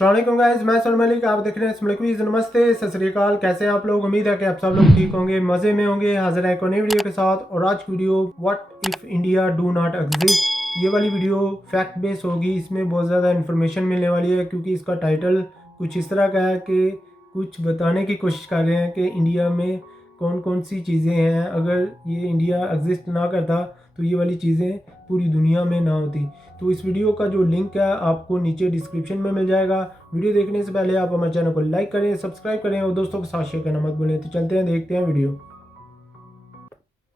अस्सलाम वालेकुम गाइस, मैं सलमान मलिक। आप देख रहे हैं स्मलिक वीज़। नमस्ते, सत श्री अकाल। कैसे हैं आप लोग? उम्मीद है कि आप सब लोग ठीक होंगे, मज़े में होंगे। हाजिर है एक और नई वीडियो के साथ। और आज की video what if India do not exist, ये वाली वीडियो फैक्ट बेस होगी। इसमें बहुत ज़्यादा इन्फॉर्मेशन मिलने वाली है क्योंकि इसका टाइटल कुछ इस तरह का है कि कुछ बताने की कोशिश कर रहे हैं कि इंडिया में कौन कौन सी चीज़ें हैं। अगर ये इंडिया एग्जिस्ट ना करता तो ये वाली चीज़ें पूरी दुनिया में ना होती। तो इस वीडियो का जो लिंक है आपको नीचे डिस्क्रिप्शन में मिल जाएगा। वीडियो देखने से पहले आप हमारे चैनल को लाइक करें, सब्सक्राइब करें और दोस्तों के साथ शेयर करना मत भूलें। तो चलते हैं, देखते हैं वीडियो।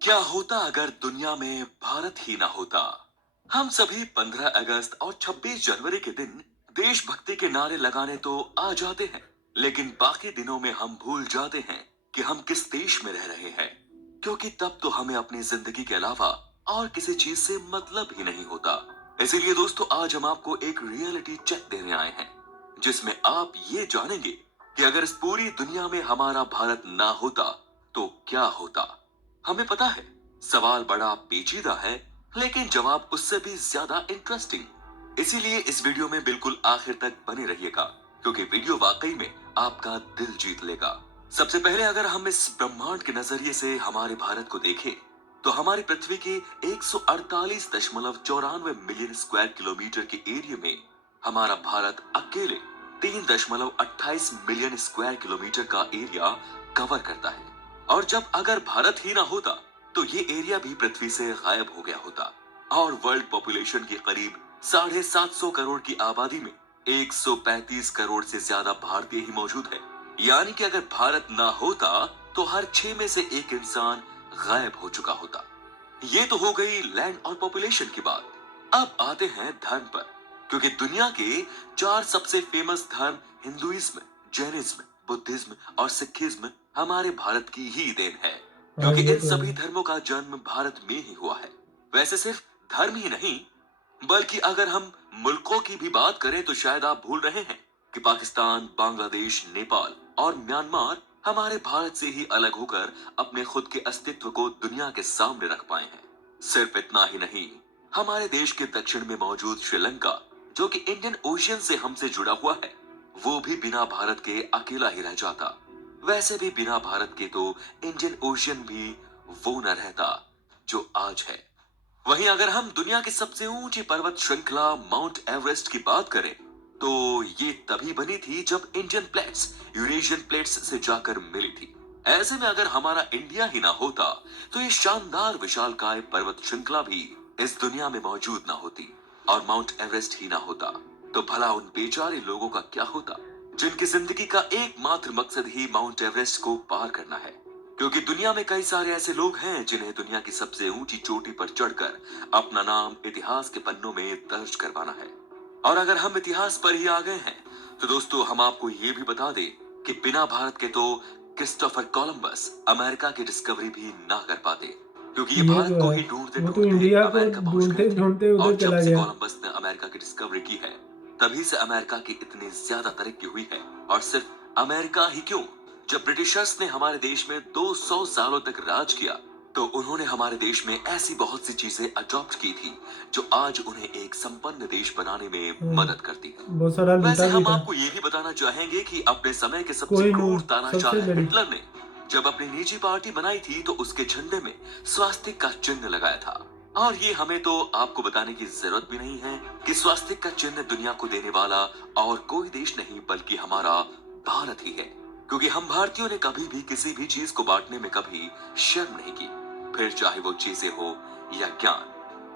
क्या होता अगर दुनिया में भारत ही ना होता? हम सभी 15 अगस्त और 26 जनवरी के दिन देशभक्ति के नारे लगाने तो आ जाते हैं, लेकिन बाकी दिनों में हम भूल जाते हैं कि हम किस देश में रह रहे हैं, क्योंकि तब तो हमें अपनी जिंदगी के अलावा और किसी चीज से मतलब ही नहीं होता। इसीलिए दोस्तों, आज हम आपको एक रियलिटी चेक देने आए हैं, जिसमें आप ये जानेंगे कि अगर इस पूरी दुनिया में हमारा भारत ना होता तो क्या होता। हमें पता है, सवाल बड़ा पेचीदा है, लेकिन जवाब उससे भी ज्यादा इंटरेस्टिंग। इसीलिए इस वीडियो में बिल्कुल आखिर तक बने रहिएगा, क्योंकि वीडियो वाकई में आपका दिल जीत लेगा। सबसे पहले अगर हम इस ब्रह्मांड के नजरिए से हमारे भारत को देखें, तो हमारी पृथ्वी के 148.94 मिलियन स्क्वायर किलोमीटर के एरिया में हमारा भारत अकेले 3.28 मिलियन स्क्वायर किलोमीटर का एरिया कवर करता है। और जब अगर भारत ही ना होता तो ये एरिया भी पृथ्वी से गायब हो गया होता। और वर्ल्ड पॉपुलेशन की करीब 750 करोड़ की आबादी में 135 करोड़ से ज्यादा भारतीय ही मौजूद है। यानी कि अगर भारत ना होता तो हर 6 में से एक इंसान गायब हो चुका होता। ये तो हो गई लैंड और पॉपुलेशन की बात। अब आते हैं धर्म पर, क्योंकि दुनिया के 4 सबसे फेमस धर्म हिंदुइज्म, जैनिज्म, बुद्धिज्म और सिखिज्म हमारे भारत की ही देन है, हाँ, क्योंकि ये इन तो सभी है। धर्मों का जन्म भारत में ही हुआ है। वैसे सिर्फ धर्म ही नहीं, बल्कि अगर हम मुल्कों की भी बात करें तो शायद आप भूल रहे हैं कि पाकिस्तान, बांग्लादेश, नेपाल और म्यांमार हमारे भारत से ही अलग होकर अपने खुद के अस्तित्व को दुनिया के सामने रख पाए हैं। सिर्फ इतना ही नहीं, हमारे देश के दक्षिण में मौजूद श्रीलंका, जो कि इंडियन ओशियन से हमसे जुड़ा हुआ है, वो भी बिना भारत के अकेला ही रह जाता। वैसे भी बिना भारत के तो इंडियन ओशियन भी वो न रहता जो आज है। वहीं अगर हम दुनिया की सबसे ऊंची पर्वत श्रृंखला माउंट एवरेस्ट की बात करें, तो ये तभी बनी थी जब इंडियन प्लेट्स यूरेशियन प्लेट्स से जाकर मिली थी। ऐसे में अगर हमारा इंडिया ही ना होता तो ये शानदार विशालकाय पर्वत श्रृंखला भी इस दुनिया में मौजूद ना होती, और माउंट एवरेस्ट ही ना होता तो भला उन बेचारे लोगों का क्या होता, जिनकी जिंदगी का एकमात्र मकसद ही माउंट एवरेस्ट को पार करना है। क्योंकि दुनिया में कई सारे ऐसे लोग हैं जिन्हें दुनिया की सबसे ऊंची चोटी पर चढ़कर अपना नाम इतिहास के पन्नों में दर्ज करवाना है। और अगर हम इतिहास पर ही आ गए हैं, तो दोस्तों हम आपको ये भी बता दें कि बिना भारत के तो क्रिस्टोफर कोलंबस अमेरिका की डिस्कवरी भी ना कर पाते, क्योंकि ये ये भारत तो को है। ही ढूंढते वो तो ढूंढते इंडिया को अमेरिका पहुंच गए ढूंढते थे। ढूंढते और उधर जब चला से गया। कोलंबस ने अमेरिका की डिस्कवरी की है, तभी से अमेरिका की इतनी ज्यादा तरक्की हुई है। और सिर्फ अमेरिका ही क्यों, जब ब्रिटिशर्स ने हमारे देश में 200 सालों तक राज किया, तो उन्होंने हमारे देश में ऐसी बहुत सी चीजें अडॉप्ट की थी जो आज उन्हें एक संपन्न देश बनाने में हाँ, मदद करती है। बहुत सारा वैसे लूटा भी हम था। आपको ये भी बताना चाहेंगे कि अपने समय के सबसे कोहिनूर क्रूर तानाशाह सबसे बड़ी। हिटलर ने जब अपनी निजी पार्टी बनाई थी तो उसके झंडे में स्वास्तिक का चिन्ह लगाया था। और ये हमें तो आपको बताने की जरूरत भी नहीं है कि स्वास्तिक का चिन्ह दुनिया को देने वाला और कोई देश नहीं बल्कि हमारा भारत ही है, क्योंकि हम भारतीयों ने कभी भी किसी भी चीज को बांटने में कभी शर्म नहीं की, फिर चाहे वो चीजें हो या ज्ञान।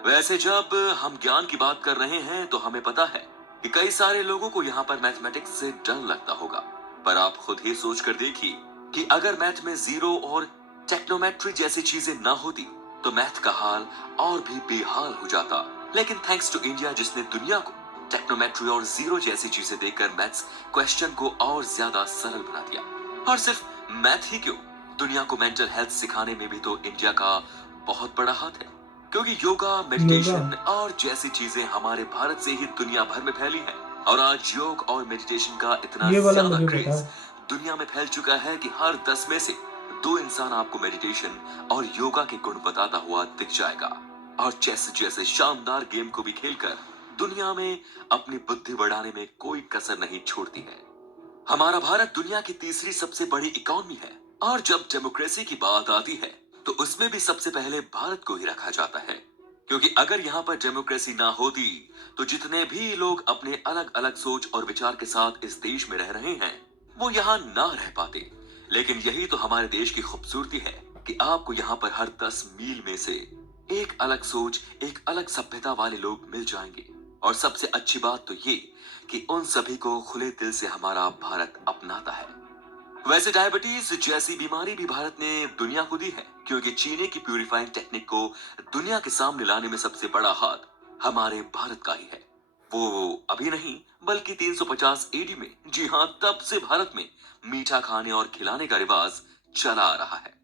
वैसे जब हम ज्ञान की बात कर रहे हैं तो हमें पता है कि कई सारे लोगों को यहाँ पर मैथमेटिक्स से डर लगता होगा, पर आप खुद ही सोच कर देखिए कि अगर मैथ में जीरो और टेक्नोमेट्री जैसी चीजें ना होती तो मैथ का हाल और भी बेहाल हो जाता। लेकिन थैंक्स टू इंडिया, जिसने दुनिया को टेक्नोमेट्री और जीरो जैसी चीजें देकर मैथ्स क्वेश्चन को और ज्यादा सरल बना दिया। और सिर्फ मैथ ही क्यों, दुनिया को मेंटल हेल्थ सिखाने में भी तो इंडिया का बहुत बड़ा हाथ है, क्योंकि योगा, योगा। मेडिटेशन और जैसी चीजें हमारे भारत से ही दुनिया भर में फैली हैं। और आज योग और मेडिटेशन का इतना ये वाला ज्यादा मुझे पता क्रेज है। दुनिया में फैल चुका है कि हर 10 में से 2 इंसान आपको मेडिटेशन और योगा के गुण बताता हुआ दिख जाएगा। और चेस जैसे शानदार गेम को भी खेलकर दुनिया में अपनी बुद्धि बढ़ाने में कोई कसर नहीं छोड़ती है। हमारा भारत दुनिया की तीसरी सबसे बड़ी इकोनॉमी है और जब डेमोक्रेसी की बात आती है तो उसमें भी सबसे पहले भारत को ही रखा जाता है, क्योंकि अगर यहाँ पर डेमोक्रेसी ना होती तो जितने भी लोग अपने अलग अलग सोच और विचार के साथ इस देश में रह रहे हैं वो यहाँ ना रह पाते। लेकिन यही तो हमारे देश की खूबसूरती है कि आपको यहाँ पर हर 10 मील में से एक अलग सोच, एक अलग सभ्यता वाले लोग मिल जाएंगे। और सबसे अच्छी बात तो ये कि उन सभी को खुले दिल से हमारा भारत अपनाता है। वैसे डायबिटीज जैसी बीमारी भी भारत ने दुनिया को दी है, क्योंकि चीनी की प्यूरिफाइंग टेक्निक को दुनिया के सामने लाने में सबसे बड़ा हाथ हमारे भारत का ही है। वो अभी नहीं बल्कि 350 एडी में, जी हाँ, तब से भारत में मीठा खाने और खिलाने का रिवाज चला आ रहा है।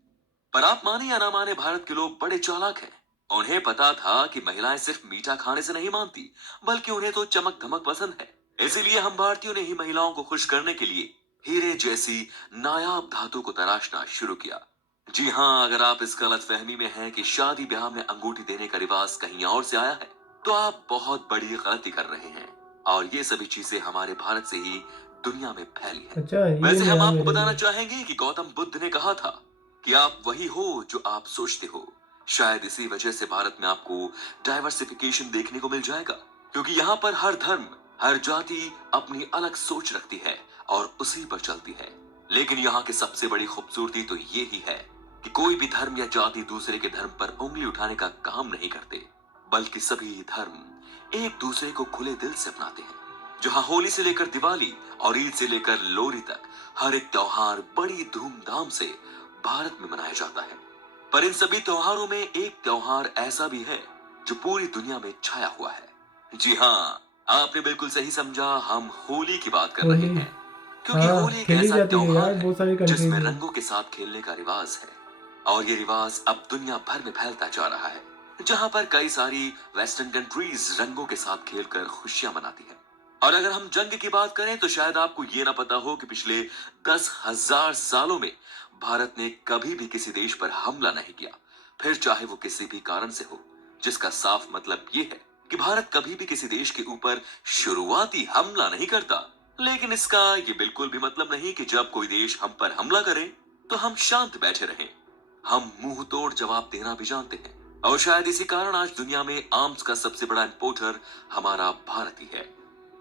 पर आप माने या ना माने, भारत के लोग बड़े चालाक हैं। उन्हें पता था कि महिलाएं सिर्फ मीठा खाने से नहीं मानती, बल्कि उन्हें तो चमक धमक पसंद है। इसीलिए हम भारतीयों ने ही महिलाओं को खुश करने के लिए हीरे जैसी नायाब धातु को तराशना शुरू किया। जी हाँ, अगर आप इस गलत फहमी में हैं कि शादी ब्याह में अंगूठी देने का रिवाज कहीं और से आया है तो आप बहुत बड़ी गलती कर रहे हैं। और ये सभी चीजें हमारे भारत से ही दुनिया में फैली है। अच्छा, ये वैसे नहीं हम यार आपको मेरे बताना लिए। चाहेंगे कि गौतम बुद्ध ने कहा था कि आप वही हो जो आप सोचते हो। शायद इसी वजह से भारत में आपको डाइवर्सिफिकेशन देखने को मिल जाएगा, क्योंकि यहाँ पर हर धर्म, हर जाति अपनी अलग सोच रखती है और उसी पर चलती है। लेकिन यहाँ की सबसे बड़ी खूबसूरती तो ये ही है कि कोई भी धर्म या जाति दूसरे के धर्म पर उंगली उठाने का काम नहीं करते, बल्कि सभी धर्म एक दूसरे को खुले दिल से अपनाते हैं। जहाँ होली से लेकर दिवाली और ईद से लेकर लोहड़ी तक हर एक त्योहार बड़ी धूमधाम से भारत में मनाया जाता है। पर इन सभी त्योहारों में एक त्योहार ऐसा भी है जो पूरी दुनिया में छाया हुआ है। जी हाँ, आपने बिल्कुल सही समझा, हम होली की बात कर रहे होली। हैं। क्योंकि हाँ, होली एक खेली ऐसा जाती है त्योहार यार है बहुत सारी कंट्रीज जिसमें में। रंगों के साथ खेलने का रिवाज है। और ये रिवाज अब दुनिया भर में फैलता जा रहा है, जहाँ पर कई सारी वेस्टर्न कंट्रीज रंगों के साथ खेलकर खुशियां मनाती है। और अगर हम जंग की बात करें तो शायद आपको ये ना पता हो कि पिछले 10,000 सालों में भारत ने कभी भी किसी देश पर हमला नहीं किया, फिर चाहे वो किसी भी कारण से हो। जिसका साफ मतलब ये है कि भारत कभी भी किसी देश के ऊपर शुरुआती हमला नहीं करता। लेकिन इसका ये बिल्कुल भी मतलब नहीं कि जब कोई देश हम पर हमला करे तो हम शांत बैठे रहें। हम मुंह तोड़ जवाब देना भी जानते हैं। और शायद इसी कारण आज दुनिया में आर्म्स का सबसे बड़ा इंपोर्टर हमारा भारत ही है।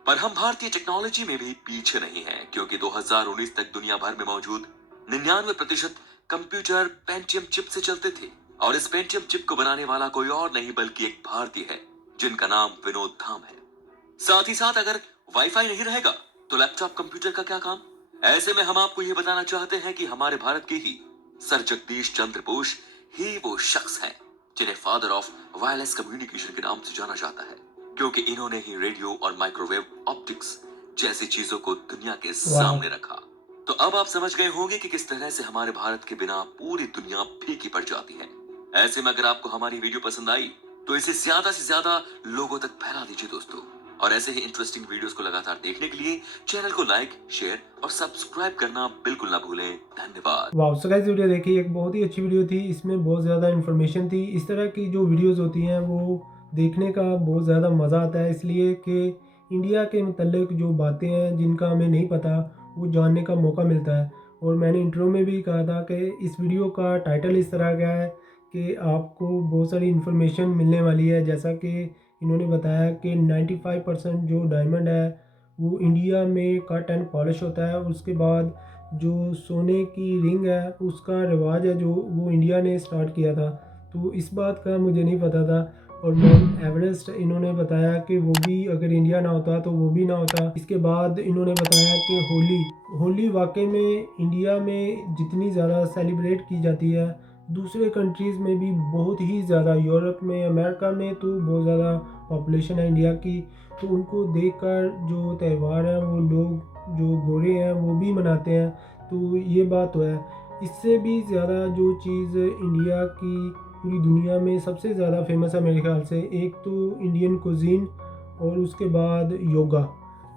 पर हम भारतीय टेक्नोलॉजी में भी पीछे नहीं हैं, क्योंकि 2019 तक दुनिया भर में मौजूद 99% कंप्यूटर पेंटियम चिप से चलते थे। और इस पेंटियम चिप को बनाने वाला कोई और नहीं बल्कि एक भारतीय है, जिनका नाम विनोद धाम है। साथ ही साथ अगर वाईफाई नहीं रहेगा तो लैपटॉप कंप्यूटर का क्या काम। ऐसे में हम आपको यह बताना चाहते हैं कि हमारे भारत के ही सर जगदीश चंद्र बोस ही वो शख्स हैं जिन्हें फादर ऑफ वायरलेस कम्युनिकेशन के नाम से जाना जाता है, क्योंकि इन्होंने ही रेडियो और माइक्रोवेव ऑप्टिक्स जैसी चीजों को दुनिया के वाह। सामने रखा। तो अब आप समझ गए होंगे कि किस तरह से हमारे भारत के बिना पूरी दुनिया फीकी पड़ जाती है। ऐसे में अगर आपको हमारी वीडियो पसंद आई तो इसे ज्यादा से ज्यादा लोगों तक फैला दीजिए दोस्तों। और ऐसे ही इंटरेस्टिंग वीडियोस को लगातार देखने के लिए चैनल को लाइक, शेयर और सब्सक्राइब करना बिल्कुल ना भूलें। धन्यवाद। वाह, सो गाइस वीडियो देखी, एक बहुत ही अच्छी वीडियो थी। इसमें बहुत ज़्यादा इन्फॉर्मेशन थी। इस तरह की जो वीडियोस होती हैं वो देखने का बहुत ज़्यादा मज़ा आता है, इसलिए कि इंडिया के मतलब जो बातें हैं जिनका हमें नहीं पता वो जानने का मौका मिलता है। और मैंने इंट्रो में भी कहा था कि इस वीडियो का टाइटल इस तरह का है कि आपको बहुत सारी इन्फॉर्मेशन मिलने वाली है। जैसा कि इन्होंने बताया कि 95% जो डायमंड है वो इंडिया में कट एंड पॉलिश होता है। उसके बाद जो सोने की रिंग है उसका रिवाज है जो वो इंडिया ने स्टार्ट किया था, तो इस बात का मुझे नहीं पता था। और माउंट एवरेस्ट इन्होंने बताया कि वो भी अगर इंडिया ना होता तो वो भी ना होता। इसके बाद इन्होंने बताया कि होली वाकई में इंडिया में जितनी ज़्यादा सेलिब्रेट की जाती है दूसरे कंट्रीज़ में भी बहुत ही ज़्यादा, यूरोप में, अमेरिका में तो बहुत ज़्यादा पॉपुलेशन है इंडिया की, तो उनको देखकर जो त्यौहार है वो लोग जो गोरे हैं वो भी मनाते हैं। तो ये बात तो है। इससे भी ज़्यादा जो चीज़ इंडिया की पूरी दुनिया में सबसे ज़्यादा फेमस है मेरे ख्याल से, एक तो इंडियन कुजीन और उसके बाद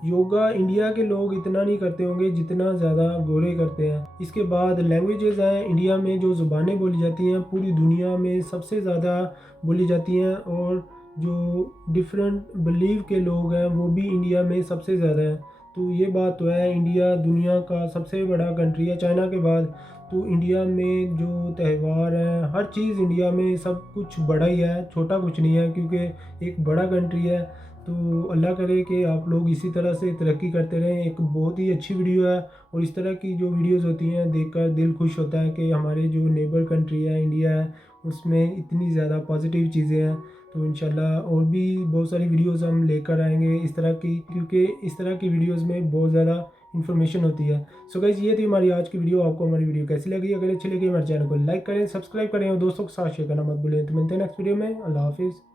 योगा इंडिया के लोग इतना नहीं करते होंगे जितना ज़्यादा गोरे करते हैं। इसके बाद लैंग्वेजेस हैं, इंडिया में जो ज़ुबानें बोली जाती हैं पूरी दुनिया में सबसे ज़्यादा बोली जाती हैं। और जो डिफरेंट बिलीव के लोग हैं वो भी इंडिया में सबसे ज़्यादा हैं। तो ये बात तो है, इंडिया दुनिया का सबसे बड़ा कंट्री है चाइना के बाद। तो इंडिया में जो त्यौहार हैं, हर चीज़ इंडिया में सब कुछ बड़ा ही है, छोटा कुछ नहीं है, क्योंकि एक बड़ा कंट्री है। तो अल्लाह करे कि आप लोग इसी तरह से तरक्की करते रहें। एक बहुत ही अच्छी वीडियो है और इस तरह की जो वीडियोस होती हैं देखकर दिल खुश होता है कि हमारे जो नेबर कंट्री है इंडिया है उसमें इतनी ज़्यादा पॉजिटिव चीज़ें हैं। तो इंशाल्लाह और भी बहुत सारी वीडियोस हम लेकर आएंगे इस तरह की, क्योंकि इस तरह की वीडियोस में बहुत ज़्यादा इन्फॉर्मेशन होती है। सो गाइस, ये थी हमारी आज की वीडियो। आपको हमारी वीडियो कैसी लगी? अगर अच्छी लगी हमारे चैनल को लाइक करें, सब्सक्राइब करें और दोस्तों के साथ शेयर करना मत भूलें। तो मिलते हैं नेक्स्ट वीडियो में। अल्लाह हाफिज़।